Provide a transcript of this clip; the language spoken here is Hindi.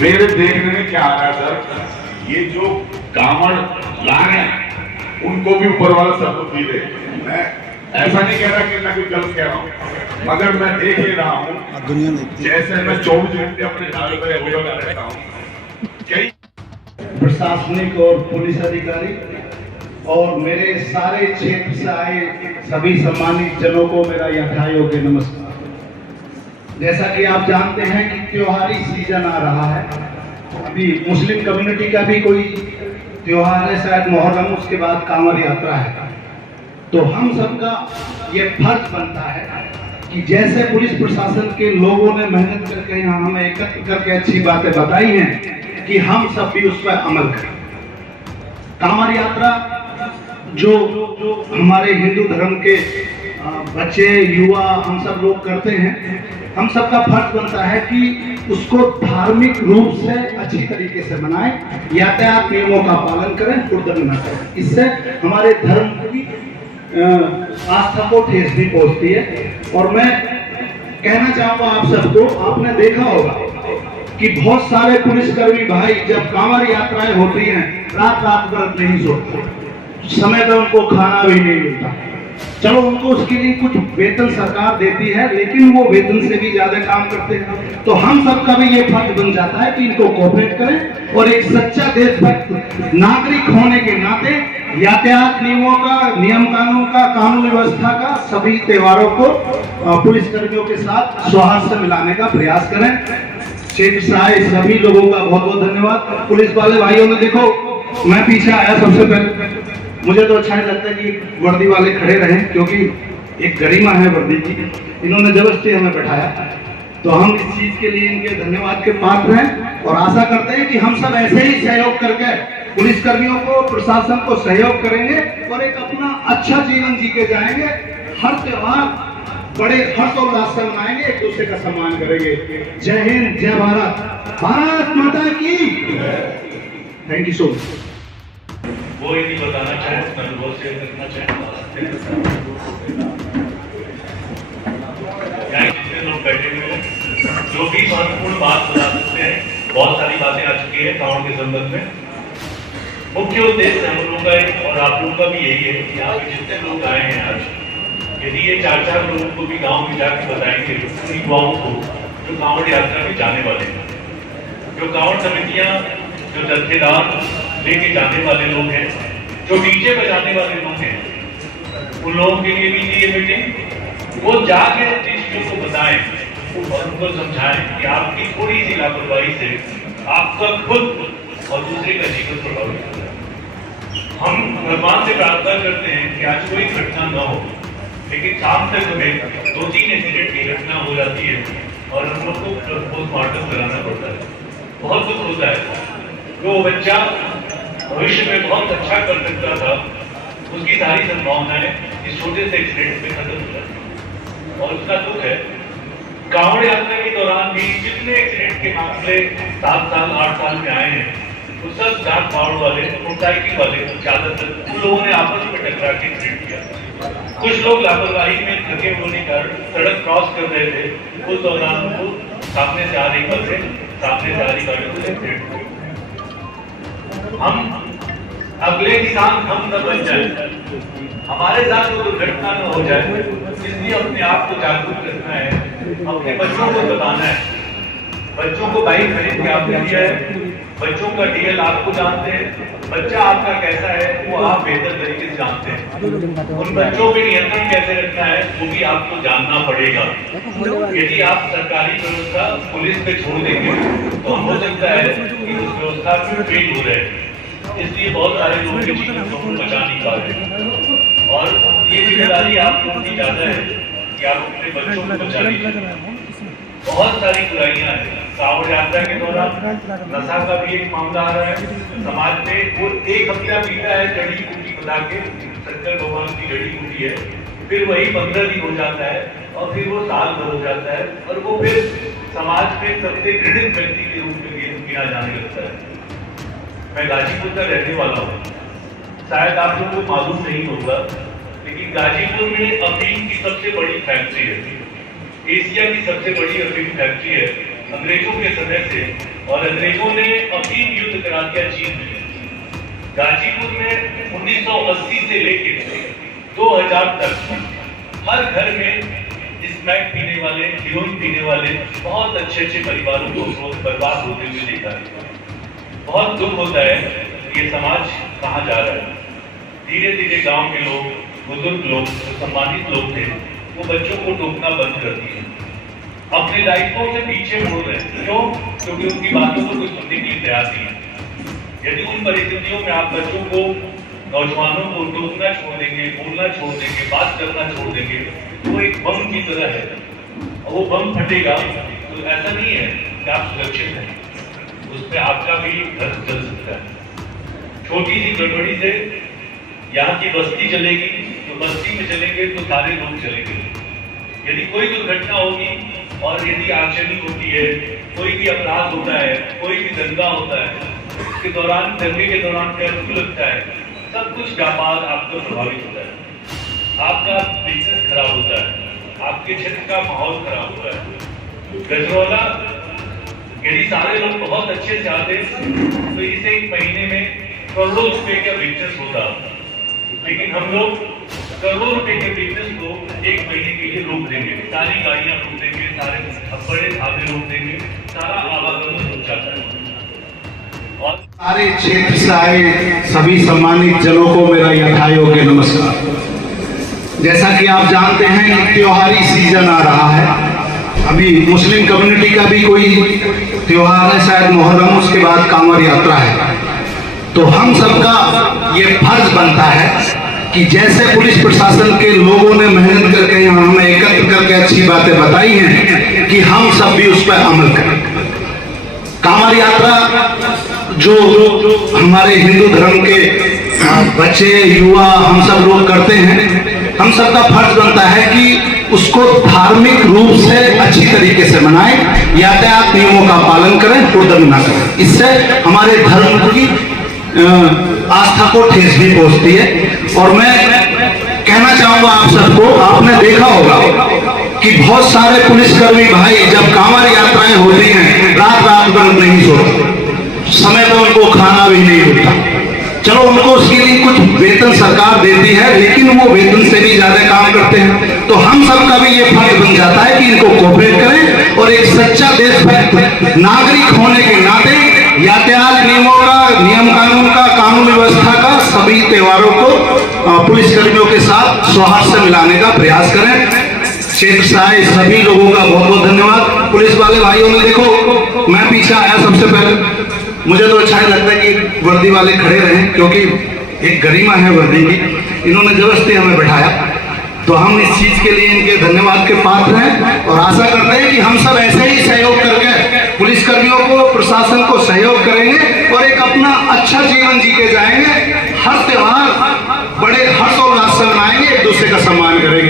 मेरे देखने में क्या आ रहा है सर, ये जो कांवड़ ला रहे हैं उनको भी ऊपर वाला सब कुछ दे दे। मैं ऐसा नहीं कह रहा कि मैं कुछ गलत कह रहा हूँ, मगर मैं देख ही रहा हूँ जैसे मैं 24 घंटे अपने दावे पर रहता हूँ, कई प्रशासनिक और पुलिस अधिकारी और मेरे सारे क्षेत्र से आए सभी सम्मानित जनों को मेरा यथायोग्य नमस्कार। जैसा कि आप जानते हैं कि त्योहारी सीजन आ रहा है, अभी मुस्लिम कम्युनिटी का भी कोई त्योहार है, शायद मुहर्रम, उसके बाद कांवड़ यात्रा है। तो हम सबका ये फर्ज बनता है कि जैसे पुलिस प्रशासन के लोगों ने मेहनत करके यहाँ हमें एकत्र करके अच्छी बातें बताई हैं कि हम सब भी उस पर अमल करें। कांवड़ यात्रा जो हमारे हिंदू धर्म के बच्चे, युवा, हम सब लोग करते हैं, हम सबका फर्ज बनता है कि उसको धार्मिक रूप से अच्छी तरीके से मनाएं, यातायात नियमों का पालन करें, हुड़दंग न करें। इससे हमारे धर्म की आस्था को ठेस भी पहुंचती है। और मैं कहना चाहूंगा आप सबको, आपने देखा होगा कि बहुत सारे पुलिसकर्मी भाई जब कांवड़ यात्राएं होती हैं रात रात भर नहीं सोते, समय पर उनको खाना भी नहीं मिलता। चलो उनको उसके लिए कुछ वेतन सरकार देती है, लेकिन वो वेतन से भी ज्यादा काम करते हैं। तो हम सबका भी ये फर्ज बन जाता है कि इनको कोऑपरेट करें और एक सच्चा देशभक्त नागरिक होने के नाते यातायात नियमों का, नियम कानून का, कानून व्यवस्था का, सभी त्योहारों को पुलिसकर्मियों के साथ सौहार्द से मिलाने का प्रयास करें। क्षेत्र से आए सभी लोगों का बहुत बहुत धन्यवाद। पुलिस वाले भाइयों ने देखो, मैं पीछे आया सबसे पहले, मुझे तो अच्छा नहीं लगता कि वर्दी वाले खड़े रहें, क्योंकि एक गरिमा है वर्दी की, इन्होंने जबरदस्ती हमें बैठाया। तो हम इस चीज के लिए इनके धन्यवाद के पात्र हैं और आशा करते हैं कि हम सब ऐसे ही सहयोग करके पुलिसकर्मियों को, प्रशासन को सहयोग करेंगे और एक अपना अच्छा जीवन जी के जाएंगे। हर त्योहार बड़े हर्षोल्लास से मनाएंगे, एक दूसरे का सम्मान करेंगे। जय हिंद, जय भारत, भारत माता की। Thank you so much. वो यदि बताना चाहे, अनुभव शेयर करना चाहे, यहाँ जितने लोग बैठे हुए हैं जो भी महत्वपूर्ण बात बता सकते हैं, बहुत सारी बातें आ चुकी है कांवड़ के संबंध में। मुख्य उद्देश्य हम लोगों का है और आप लोगों का भी यही है कि यहाँ पे जितने लोग आए हैं आज, यदि ये 4-4 लोगों को भी गांव में जाकर बताएंगे, युवाओं को जो कांवड़ यात्रा में जाने वाले हैं, जो कांवड़ समितियां, जो जत्थेदार लेके जाने वाले लोग हैं, जो डीजे बजाने वाले लोग हैं, उन लोगों के लिए भी ये मीटिंग, वो जाके इस चीजों को बताएं और उनको समझाएं कि आपकी थोड़ी सी लापरवाही से आपका खुद और दूसरे का जीवन प्रभावित होता है। हम भगवान से प्रार्थना करते हैं कि आज कोई घटना न हो, लेकिन शाम तक हमें 2-3 एक्सीडेंट की घटना हो जाती है और हम लोग को पोस्टमार्टम कराना पड़ता है। बहुत कुछ होता है। जो बच्चा भविष्य में बहुत अच्छा कर सकता था, उसकी सारी संभावनाएं इस छोटे से एक्सीडेंट में खत्म हो जाती है और उसका दुख है। कांवड़ यात्रा के दौरान भी जितने एक्सीडेंट के मामले 7 साल 8 साल में आए हैं, वो सब डाक कांवड़ वाले, मोटरसाइकिल वाले, ज्यादातर उन लोगों ने आपस में टकरा के एक्सीडेंट किया। कुछ लोग लापरवाही में थके होने का सड़क क्रॉस कर रहे थे, उस दौरान उनको सामने से आ रही बसें, सामने से आ रही गाड़ियों से एक्सीडेंट हुए। हम अगले किसान हम न बन जाए, हमारे साथ वो दुर्घटना न हो जाए, इसलिए अपने आप को जागरूक रखना है, अपने बच्चों को बताना है। बच्चों को बाइक खरीद के आपने दिया है, बच्चों का डीएल आपको जानते हैं, बच्चा आपका कैसा है वो आप बेहतर तरीके से जानते हैं। उन बच्चों पे नियंत्रण कैसे रखना है वो भी आपको जानना पड़ेगा। यदि आप सरकारी व्यवस्था पुलिस पे छोड़ देंगे तो हो सकता है कि उस व्यवस्था में फेल हो रहे, इसलिए बहुत सारे लोगों के जीवन को बचा नहीं पा रहे। और ये जिम्मेदारी आप लोगों की ज्यादा है कि आप अपने बच्चों को बचा लीजिए। बहुत सारी बुराइयां हैं। कांवड़ यात्रा के दौरान नशा का भी एक मामला आ रहा है समाज में। वो एक हफ्ता पीता है जड़ी बूटी बता के, शंकर भगवान की जड़ी बूटी है, फिर वही 15 दिन हो जाता है और फिर वो साल भर हो जाता है और वो फिर समाज में सबसे घृणित व्यक्ति के रूप में गिना जाने लगता है। मैं गाजीपुर का रहने वाला हूँ, शायद आप लोगों को मालूम नहीं होगा, लेकिन गाजीपुर में अफीम की सबसे बड़ी फैक्ट्री है, एशिया की सबसे बड़ी अफीम फैक्ट्री है। अंग्रेजों के समय से और अंग्रेजों ने अफीम युद्ध करा दिया चीन में। गाजीपुर में 1980 से लेकर 2000 तक हर घर में स्मैक पीने वाले, हीरोइन पीने वाले बहुत अच्छे अच्छे परिवारों को बर्बाद होते हुए देखा है। बहुत दुख होता है ये समाज कहाँ जा रहा है। धीरे धीरे गांव के लोग, बुजुर्ग लोग, जो सम्मानित लोग थे, वो बच्चों को टोकना बंद कर दिए, अपने दायित्वों से पीछे मुड़ रहे हैं। क्यों? क्योंकि उनकी बातों को कोई सुनने के लिए तैयार नहीं है। यदि उन परिस्थितियों में आप बच्चों को, नौजवानों को टोकना छोड़ देंगे, बोलना छोड़ देंगे, बात करना छोड़ देंगे, वो एक बम की तरह है और वो बम फटेगा तो ऐसा नहीं है कि आप सुरक्षित हैं, उसमें आपका भी घर जल सकता है। छोटी सी गड़बड़ी से यहाँ की बस्ती चलेगी, तो बस्ती में चलेंगे तो सारे लोग चलेंगे। यदि कोई दुर्घटना होगी और यदि आगजनी होती है, कोई भी अपराध होता है, कोई भी दंगा होता है, उसके दौरान, दंगे के दौरान कर्फ्यू लगता है, सब कुछ व्यापार आपको प्रभावित होता है, आपका बिजनेस खराब होता है, आपके क्षेत्र का माहौल खराब होता है। गजरौला यदि सारे लोग बहुत अच्छे से आते तो इसे एक महीने में करोड़ों रुपए का बिजनेस होता, लेकिन हम लोग करोड़ों रुपए के बिजनेस को एक महीने के लिए रोक देंगे, सारी गाड़ियां रोक देंगे, सारे बड़े ढाबे रोक देंगे, सारा आवागमन रुक जाता है। और सारे क्षेत्र से आए सभी सम्मानित जनों को मेरा यथायोग्य नमस्कार। जैसा कि आप जानते हैं कि त्योहारी सीजन आ रहा है। अभी मुस्लिम कम्युनिटी का भी कोई त्योहार है, शायद मुहर्रम, उसके बाद कांवड़ यात्रा है। तो हम सबका ये फर्ज बनता है कि जैसे पुलिस प्रशासन के लोगों ने मेहनत करके यहाँ हमें एकत्र करके अच्छी बातें बताई हैं कि हम सब भी उस पर अमल करें। कांवड़ यात्रा जो हमारे हिंदू धर्म के बच्चे, युवा, हम सब लोग करते हैं, हम सबका फर्ज बनता है कि उसको धार्मिक रूप से अच्छी तरीके से मनाएं, यातायात नियमों का पालन करें, उल्लंघन न करें। इससे हमारे धर्म की आस्था को ठेस भी पहुंचती है। और मैं कहना चाहूंगा आप सबको, आपने देखा होगा कि बहुत सारे पुलिसकर्मी भाई जब कांवड़ यात्राएं होती हैं, रात रात भर नहीं सोते, समय पर उनको खाना भी नहीं मिलता। चलो उनको उसके लिए कुछ वेतन सरकार देती है, लेकिन वो वेतन से भी ज्यादा काम करते हैं। तो हम सबका भी ये फर्ज बन जाता है कि इनको कोऑपरेट करें और एक सच्चा देशभक्त नागरिक होने के नाते यातायात नियमों का, नियम कानून का, कानून व्यवस्था का सभी त्योहारों को पुलिसकर्मियों के साथ सौहार्द से मिलाने का प्रयास करें। क्षेत्र से आए सभी लोगों का बहुत बहुत धन्यवाद। पुलिस वाले भाइयों ने, देखो मैं पीछे आया सबसे पहले, मुझे तो अच्छा ही लगता है कि वर्दी वाले खड़े रहे, क्योंकि एक गरिमा है वर्दी की। इन्होंने जबरदस्ती हमें बैठाया, तो हम इस चीज के लिए इनके धन्यवाद के पात्र हैं और आशा करते हैं कि हम सब ऐसे ही सहयोग करके पुलिसकर्मियों को, प्रशासन को सहयोग करेंगे और एक अपना अच्छा जीवन जी के जाएंगे। हर त्योहार बड़े हर्षोल्लास से मनाएंगे, एक दूसरे का सम्मान करेंगे।